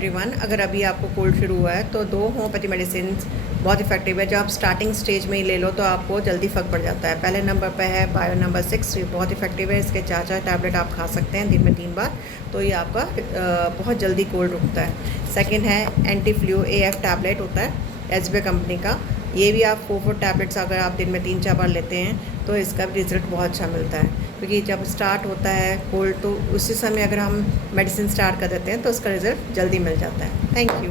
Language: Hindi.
एवरीवन, अगर अभी आपको कोल्ड शुरू हुआ है तो 2 होम्योपैथी मेडिसिन बहुत इफेक्टिव है। जो आप स्टार्टिंग स्टेज में ही ले लो तो आपको जल्दी फ़र्क पड़ जाता है। पहले नंबर पे है बायो नंबर 6, ये बहुत इफेक्टिव है। इसके 4 टैबलेट आप खा सकते हैं दिन में 3 बार, तो ये आपका बहुत जल्दी कोल्ड रुकता है। सेकेंड है एंटी फ्लू AF टैबलेट होता है एचबी कंपनी का। ये भी आप 4 टैबलेट्स अगर आप दिन में 3-4 बार लेते हैं तो इसका भी रिज़ल्ट बहुत अच्छा मिलता है, क्योंकि जब स्टार्ट होता है कोल्ड तो उसी समय अगर हम मेडिसिन स्टार्ट कर देते हैं तो उसका रिज़ल्ट जल्दी मिल जाता है। Thank you.